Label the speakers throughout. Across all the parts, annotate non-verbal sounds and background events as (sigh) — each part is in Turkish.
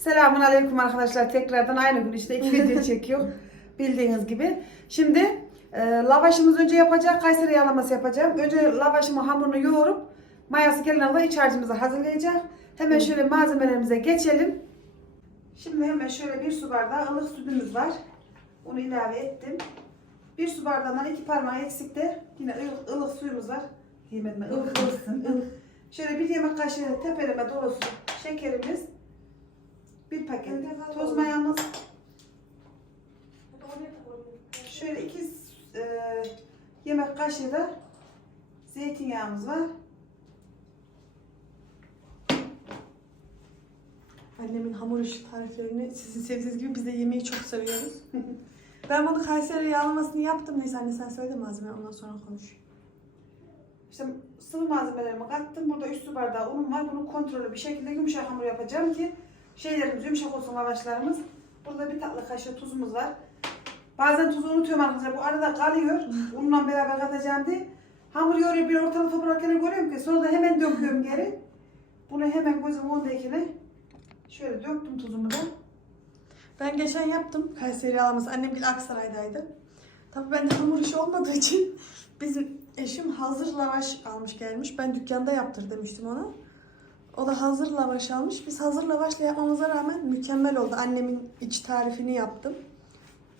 Speaker 1: Selamun Aleyküm arkadaşlar. Tekrardan aynı gün işte iki video (laughs) çekiyor. Bildiğiniz gibi. Şimdi e, lavaşımız önce yapacak. Kayseri yağlaması yapacağım. Önce lavaşımı hamurunu yoğurup mayası gelene kadar iç harcımızı hazırlayacak. Hemen şöyle malzemelerimize geçelim. Şimdi hemen şöyle bir su bardağı ılık sütümüz var. Onu ilave ettim. Bir su bardağından iki parmağı eksikte yine ılık, ılık suyumuz var. Yemedim ben, ılık ılıksın. ılık. Şöyle bir yemek kaşığı tepeleme dolusu şekerimiz. Bir paket toz mayamız. Şöyle iki e, yemek kaşığı da zeytinyağımız var.
Speaker 2: Annemin hamur işi tariflerini sizin sevdiğiniz gibi biz de yemeği çok seviyoruz. (laughs) ben bunu Kayseri yağlamasını yaptım. Neyse anne sen söyle malzeme ondan sonra konuş.
Speaker 1: İşte sıvı malzemelerimi kattım. Burada 3 su bardağı unum var. Bunu kontrollü bir şekilde yumuşak hamur yapacağım ki şeylerimiz yumuşak olsun lavaşlarımız. Burada bir tatlı kaşığı tuzumuz var. Bazen tuzu unutuyorum arkadaşlar. Bu arada kalıyor. Unla beraber katacağım diye. Hamur yoruyor bir ortalık topraklarını görüyorum ki sonra da hemen döküyorum geri. Bunu hemen gözüm ondakine şöyle döktüm tuzumu da.
Speaker 2: Ben geçen yaptım Kayseri yağlaması. Annem bir Aksaray'daydı. Tabii ben de hamur işi olmadığı için (laughs) bizim eşim hazır lavaş almış gelmiş. Ben dükkanda yaptır demiştim ona. O da hazır lavaş almış. Biz hazır lavaşla yapmamıza rağmen mükemmel oldu. Annemin iç tarifini yaptım.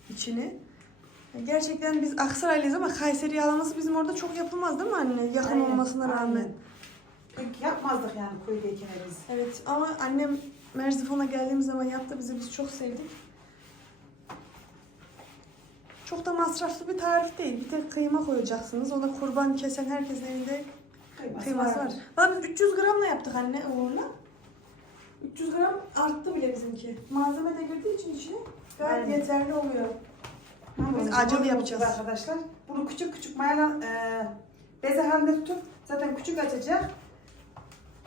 Speaker 2: içini. Gerçekten biz Aksaraylıyız ama Kayseri yağlaması bizim orada çok yapılmaz değil mi anne? Yakın
Speaker 1: Aynen,
Speaker 2: olmasına rağmen.
Speaker 1: aynen. Pek yapmazdık yani köydeyken biz.
Speaker 2: Evet ama annem Merzifon'a geldiğimiz zaman yaptı bizi biz çok sevdik. Çok da masraflı bir tarif değil. Bir tek kıyma koyacaksınız. O da kurban kesen herkesin evinde
Speaker 1: Kıyması,
Speaker 2: kıyması var. Valla biz 300 gramla yaptık anne Uğur'la. 300 gram arttı bile bizimki. Malzeme de girdiği için içine gayet
Speaker 1: Aynen.
Speaker 2: yeterli oluyor.
Speaker 1: Biz
Speaker 2: Biz acılı yapacağız.
Speaker 1: arkadaşlar. Bunu küçük küçük mayala e, beze halinde tutup zaten küçük açacak.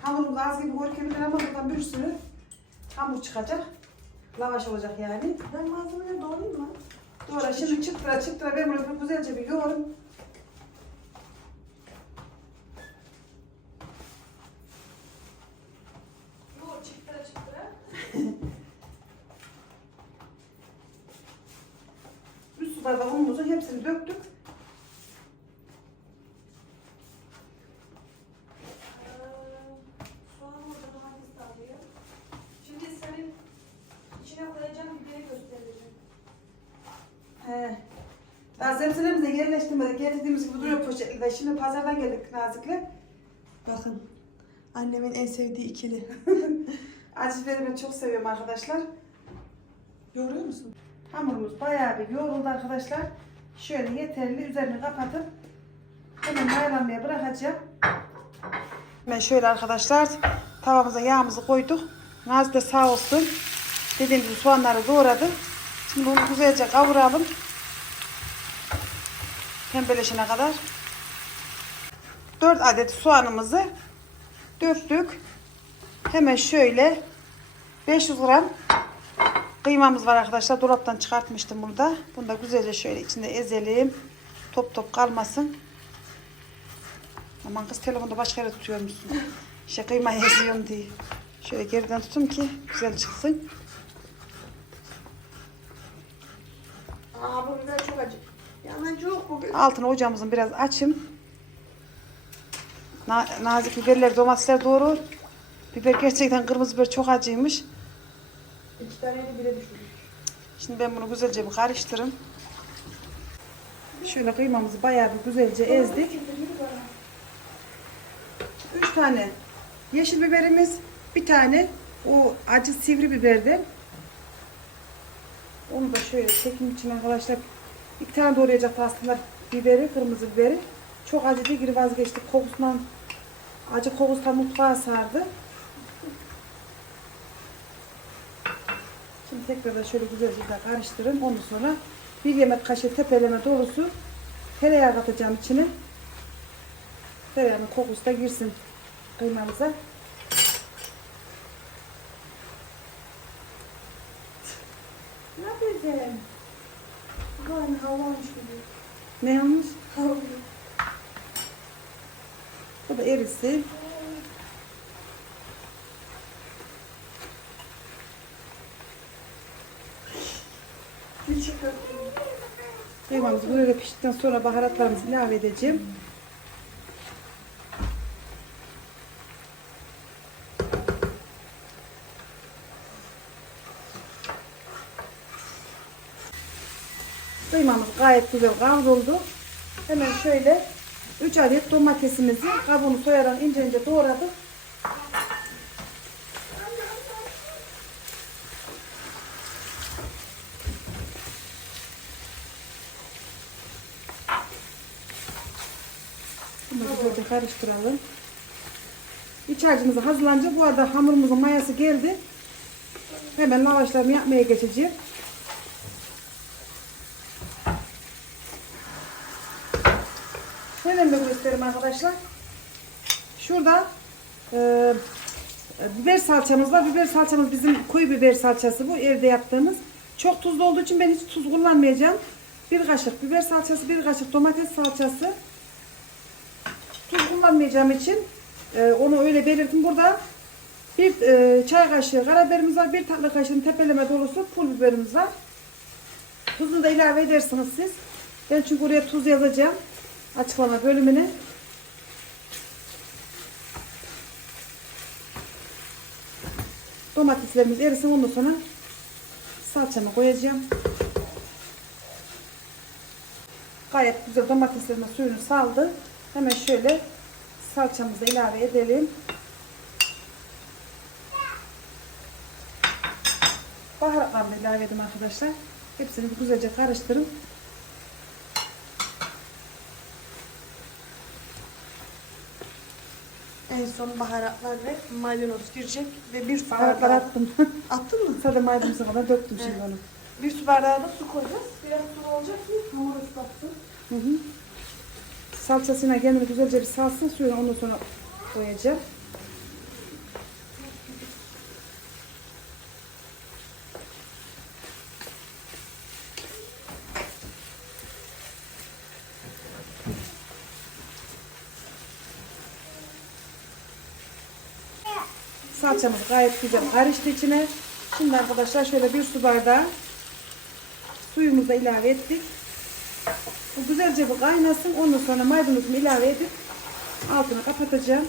Speaker 1: Hamurumuz az gibi görkebilir ama buradan bir sürü hamur çıkacak. Lavaş olacak yani.
Speaker 2: Ben malzemeleri doğrayayım mı?
Speaker 1: Sonra şimdi çıktıra çıktıra ben bunu güzelce bir yoğurum.
Speaker 2: Yoğur çıktıra (laughs)
Speaker 1: Bir su bardağı unumuzun hepsini döktük.
Speaker 2: Alıyor. Şimdi senin içine koyacağım biberi göstereceğim.
Speaker 1: He. Daha sebzelerimizi de yerleştirmedik. Getirdiğimiz gibi duruyor poşetlerde. Şimdi pazardan geldik Nazik'le.
Speaker 2: Bakın. Annemin en sevdiği ikili. (laughs)
Speaker 1: Ben çok seviyorum arkadaşlar.
Speaker 2: Yoruyor musun?
Speaker 1: Hamurumuz bayağı bir yoğruldu arkadaşlar. Şöyle yeterli üzerini kapatıp hemen mayalanmaya bırakacağım. Ben şöyle arkadaşlar tavamıza yağımızı koyduk. Nazik de sağ olsun. Dediğim gibi soğanları doğradı. Şimdi bunu güzelce kavuralım. Pembeleşene kadar. 4 adet soğanımızı döktük. Hemen şöyle 500 gram Kıymamız var arkadaşlar. Dolaptan çıkartmıştım bunu da. Bunu da güzelce şöyle içinde ezelim. Top top kalmasın. Aman kız telefonda başka yere tutuyormuşsun. İşte kıymayı eziyorum diye. Şöyle geriden tutun ki güzel çıksın.
Speaker 2: Aa bu biber çok acı. Yalan çok bu biber.
Speaker 1: Altını ocağımızın biraz açım. Na nazik biberler, domatesler doğru. Biber gerçekten kırmızı biber çok acıymış.
Speaker 2: İki tane de bire düşürdük.
Speaker 1: Şimdi ben bunu güzelce bir karıştırırım. Şöyle kıymamızı bayağı bir güzelce ezdik. Üç tane yeşil biberimiz, bir tane o acı sivri biberdi. Onu da şöyle çekim için arkadaşlar iki tane doğrayacaktı aslında biberi, kırmızı biberi. Çok acı değil, vazgeçtik. Kokusundan, acı kokusu da mutfağa sardı. Tekrar da şöyle güzelce de karıştırın. Ondan sonra bir yemek kaşığı tepeleme dolusu tereyağı katacağım içine. Tereyağının kokusu da girsin kıymamıza.
Speaker 2: Ne yapıyorsun? Aman havamış gibi.
Speaker 1: Ne yanlış?
Speaker 2: Hava.
Speaker 1: Bu da erisin.
Speaker 2: Bir çıkıyor.
Speaker 1: Kıymamız böyle piştikten sonra baharatlarımızı ilave edeceğim. Kıymamız gayet güzel kavruldu. Hemen şöyle 3 adet domatesimizi kabuğunu soyarak ince ince doğradık. Bunu güzelce karıştıralım. İç harcımızı hazırlanacak. Bu arada hamurumuzun mayası geldi. Hemen lavaşlarımı yapmaya geçeceğim. Hemen de göstereyim arkadaşlar. Şurada e, biber salçamız var. Biber salçamız bizim koyu biber salçası bu. Evde yaptığımız. Çok tuzlu olduğu için ben hiç tuz kullanmayacağım. Bir kaşık biber salçası, bir kaşık domates salçası. Kullanmayacağım için e, onu öyle belirttim. Burada bir e, çay kaşığı karabiberimiz var. Bir tatlı kaşığın tepeleme dolusu pul biberimiz var. Tuzunu da ilave edersiniz siz. Ben çünkü oraya tuz yazacağım. Açıklama bölümüne. Domateslerimiz erisin ondan sonra salçamı koyacağım. Gayet güzel domateslerime suyunu saldı. Hemen şöyle salçamızı ilave edelim. Baharatlarını ilave edin arkadaşlar. Hepsini güzelce karıştırın.
Speaker 2: En son baharatlar ve maydanoz girecek ve bir su
Speaker 1: Baharatlar
Speaker 2: bardağı.
Speaker 1: attım. (laughs)
Speaker 2: Attın mı?
Speaker 1: Sadece maydanozu kadar döktüm şimdi
Speaker 2: Evet.
Speaker 1: onu.
Speaker 2: Bir su bardağı da su koyacağız. Biraz su olacak ki hamur ıslatsın.
Speaker 1: Hı hı. Salçasına kendini güzelce bir salsın suyunu ondan sonra koyacağım. Salçamız gayet güzel karıştı içine. Şimdi arkadaşlar şöyle bir su bardağı suyumuzu da ilave ettik. Güzelce bu kaynasın. Ondan sonra maydanozumu ilave edip altını kapatacağım.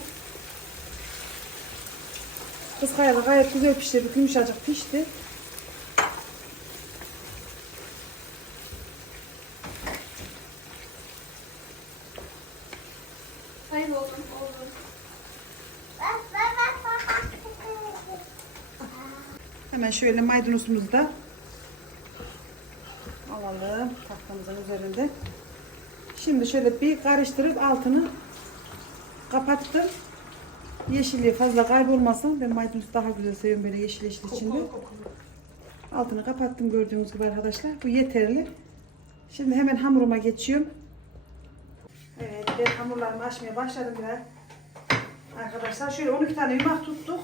Speaker 1: Kız kayalı gayet güzel pişirdik. Yumuşacık pişti.
Speaker 2: Hayır oğlum, oğlum.
Speaker 1: Hemen şöyle maydanozumuzu da alalım tahtamızın üzerinde. Şimdi şöyle bir karıştırıp altını kapattım. Yeşilliği fazla kaybolmasın. Ben maydanozu daha güzel seviyorum böyle yeşil yeşil içinde. Altını kapattım gördüğünüz gibi arkadaşlar. Bu yeterli. Şimdi hemen hamuruma geçiyorum. Evet ben hamurlarımı açmaya başladım biraz. Arkadaşlar şöyle 12 tane yumak tuttuk.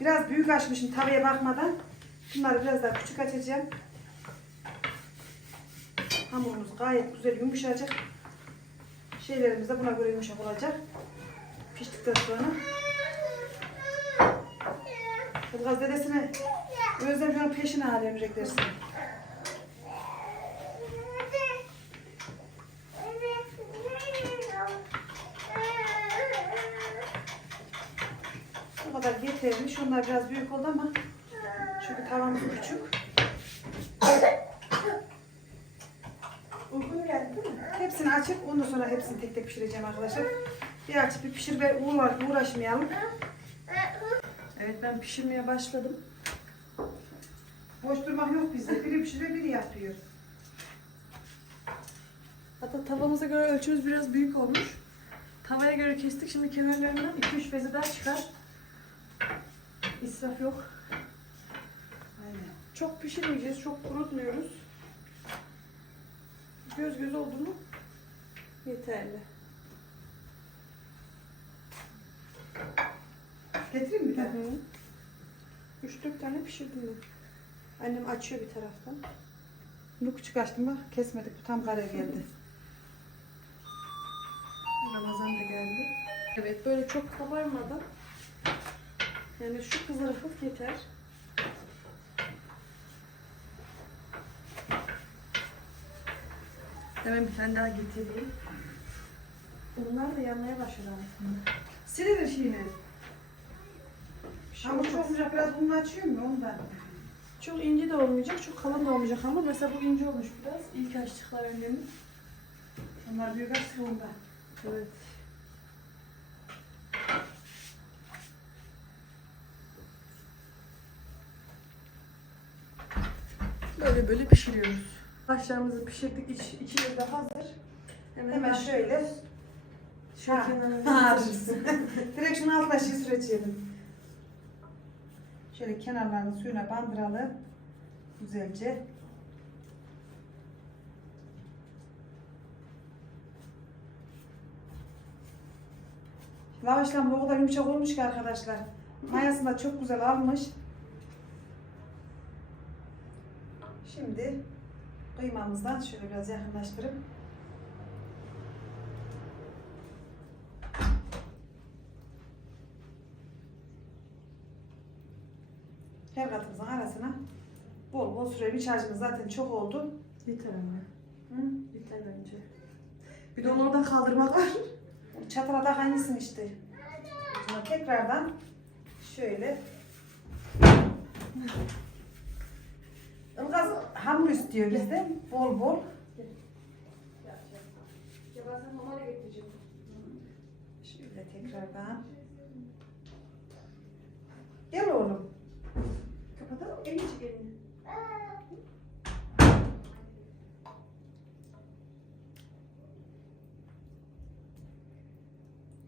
Speaker 1: Biraz büyük açmışım tavaya bakmadan. Bunları biraz daha küçük açacağım. Hamurumuz gayet güzel yumuşacık. Şeylerimiz de buna göre yumuşak olacak. Piştikten sonra. Kız dedesine Özlem şunun peşine alemeyecek dersin. Bu kadar yeterli. Şunlar biraz büyük oldu ama çünkü tavamız küçük.
Speaker 2: Uygun geldi değil mi?
Speaker 1: Hepsini açıp ondan sonra hepsini tek tek pişireceğim arkadaşlar. Bir açıp bir pişir ve uğra uğraşmayalım. Evet ben pişirmeye başladım. Boş durmak yok bizde. Biri pişiriyor biri yapıyor.
Speaker 2: Hatta tavamıza göre ölçümüz biraz büyük olmuş. Tavaya göre kestik. Şimdi kenarlarından 2-3 bezi daha çıkar. İsraf yok.
Speaker 1: Aynen.
Speaker 2: Çok pişirmeyeceğiz. Çok kurutmuyoruz. Göz göz oldu mu Yeterli.
Speaker 1: Getireyim mi? Hı. Üç
Speaker 2: dört tane pişirdim ben. Annem açıyor bir taraftan.
Speaker 1: Bunu küçük açtım bak. Kesmedik. Bu tam kare geldi.
Speaker 2: Ramazan da geldi. Evet böyle çok kabarmadan yani şu kızarıklık yeter. Hemen bir tane daha getireyim. Bunlar da yanmaya başladı aslında.
Speaker 1: Silinir.
Speaker 2: Bir şey
Speaker 1: Hamur çok olacak biraz bunu açıyor mu ondan.
Speaker 2: Çok ince de olmayacak, çok kalın da olmayacak hamur. Mesela bu ince olmuş biraz. İlk açtıkları önlerini.
Speaker 1: Onlar büyük açtı ondan.
Speaker 2: Evet. Böyle böyle pişiriyoruz. Haşlarımızı pişirdik, iç, içimiz de hazır. Hemen,
Speaker 1: Hemen şöyle.
Speaker 2: Şöyle
Speaker 1: Ha,
Speaker 2: kenarına. (laughs)
Speaker 1: Direkt şunu altına şey süreçelim. Şöyle kenarlarını suyuna bandıralım. Güzelce. Lavaşlarımız o kadar yumuşak olmuş ki arkadaşlar. Mayasını da çok güzel almış. Şimdi kıymamızdan şöyle biraz yakınlaştırıp her katımızın arasına bol bol sürelim. İç harcımız zaten çok oldu.
Speaker 2: Yeter anne.
Speaker 1: Hı?
Speaker 2: Yeter bence. Bir de onu oradan kaldırmak var.
Speaker 1: Çatıra da hangisin işte. Sonra tekrardan şöyle Ilgaz hamur istiyor bizden. Bol bol.
Speaker 2: Ya ben sana getireceğim.
Speaker 1: Şöyle tekrardan. Gel oğlum.
Speaker 2: Kapatalım. Elini çek elini.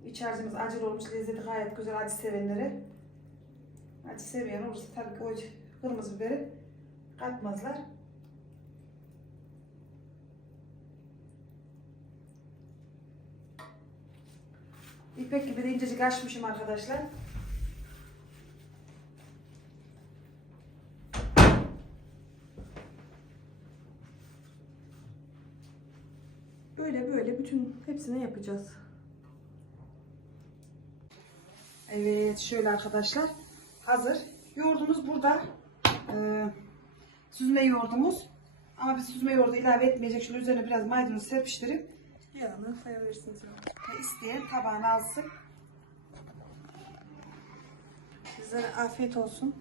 Speaker 1: İç harcımız olmuş. Lezzeti gayet güzel acı sevenlere. Acı seviyen olursa tabii ki o kırmızı biberi katmazlar. İpek gibi de incecik açmışım arkadaşlar.
Speaker 2: Böyle böyle bütün hepsini yapacağız.
Speaker 1: Evet şöyle arkadaşlar. Hazır. Yoğurdumuz burada. Ee, süzme yoğurdumuz. Ama biz süzme yoğurdu ilave etmeyecek. Şöyle üzerine biraz maydanoz serpiştirip
Speaker 2: Yağını koyabilirsiniz.
Speaker 1: ve isteyen tabağına alsın.
Speaker 2: Sizlere afiyet olsun.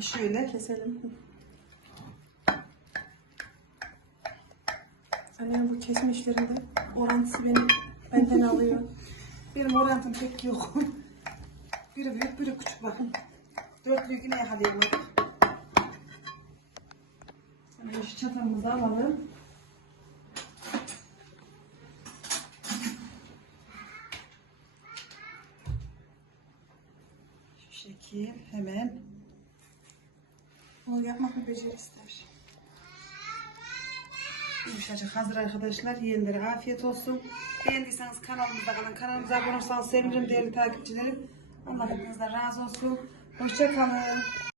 Speaker 1: Şöyle
Speaker 2: Keselim. Annemin bu kesme işlerinde orantısı beni benden alıyor.
Speaker 1: benim orantım pek yok. (laughs) biri büyük biri küçük bakın. Dörtlüyü yine yakalayamadık. Şimdi şu çatalımızı alalım. Şu şekil hemen
Speaker 2: Bunu yapmak bir beceri ister.
Speaker 1: Yumuşacık hazır arkadaşlar. Yiyenlere afiyet olsun. Beğendiyseniz kanalımızda kalın. Kanalımıza abone olursanız sevinirim değerli takipçilerim. Allah hepinizden razı olsun. Hoşçakalın.